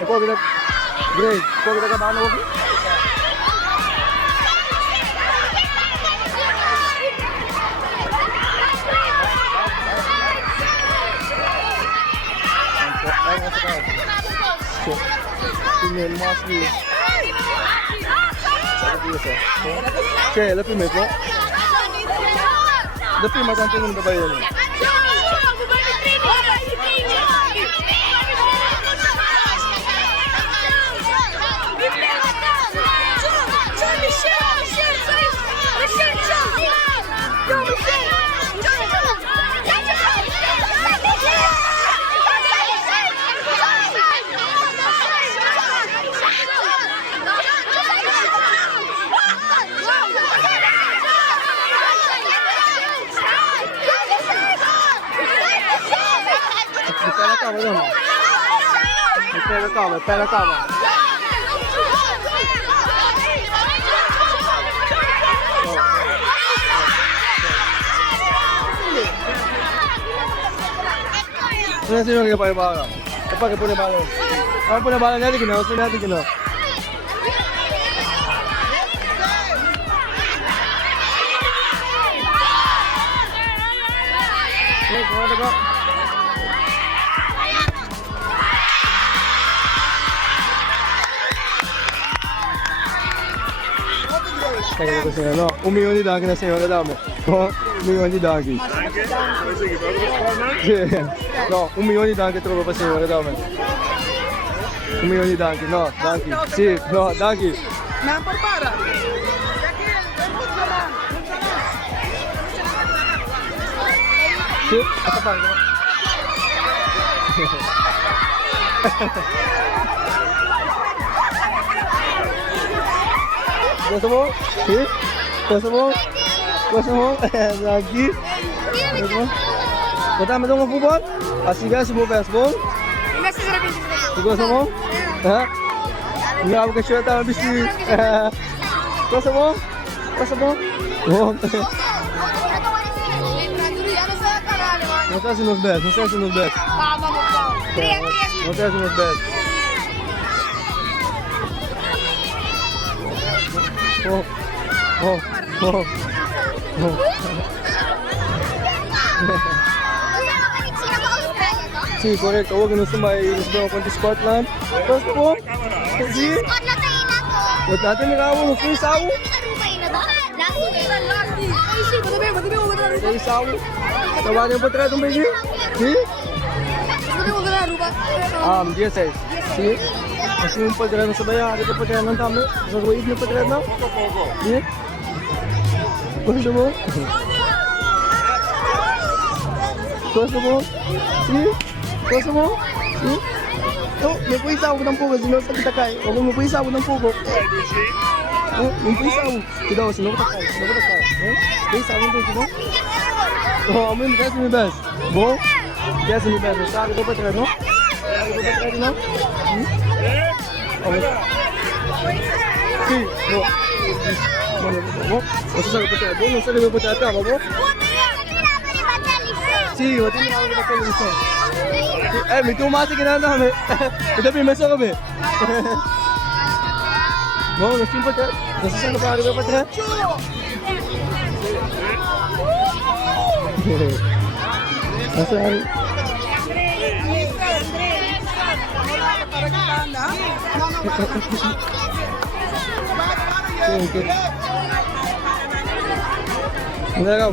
Ikaw, great. Ikaw, kinakabahan ako. Tingin mo asli. Oke, lebih meko. Lebih macam tingin ba yun? Pera calma. Ano sino yung pagkabala? Kapag po na balon. Ano po na balon natin ginawa? Sino natin ginawa? Okay, kumanda ko. Kaya ko siya, no? 1 milyon di daki na siya, wala dami. No? 1 milyon di daki. No, 1 milyon di daki trovo pa siya, wala dami. 1 milyon di daki, no, daki. Si, no, daki. Na para. Si, apa pa? Gusto mo? Si? Gusto mo? Gusto mo? Lagi? Gusto mo? Punta mo itong football? Sige, sumo baseball? Gusto mo? Ha? Hindi ako kasyota ang bisi. Gusto mo? Gusto mo? Oo. Masa si nos best? Masa si nos best? Masa si nos best? Oh, oh, oh, oh. Sí, correcto. Huwag ganun sumay. Gusto ko sa Scotland. Gusto mo? Sí. Huwag natin nakawo. Gusto yung sawo? Yung sawo? Tawagan yung patra itong baby? Sí? 16. Sí? Kasi yung pagdala sa bayan, hindi ka pagdala ng tamo. Nagawid mo pagdala na? Hindi? Gusto mo? Gusto mo? Sige? Gusto mo? Oh, may puisa ako ng pugo. Sino sa kita kay? Huwag mo puisa ako ng pugo. Oh, may puisa ako. Ikaw, sino ka takay? Sino ka takay? Puisa ako ng pugo. Oh, amin, kaya sumibas. Bo? Kaya sumibas. Sabi ko pagdala, no? Sabi ko pagdala, no? Sí, no. ¿No? ¿Eso sabe por qué? ¿No se le ve por acá, ¿no? Sí, yo tengo algo de televisión. Me tuvo más que nada, me. Yo primero solo me. No, no estoy por acá. No se sabe para algo por acá. No sé. Entrega.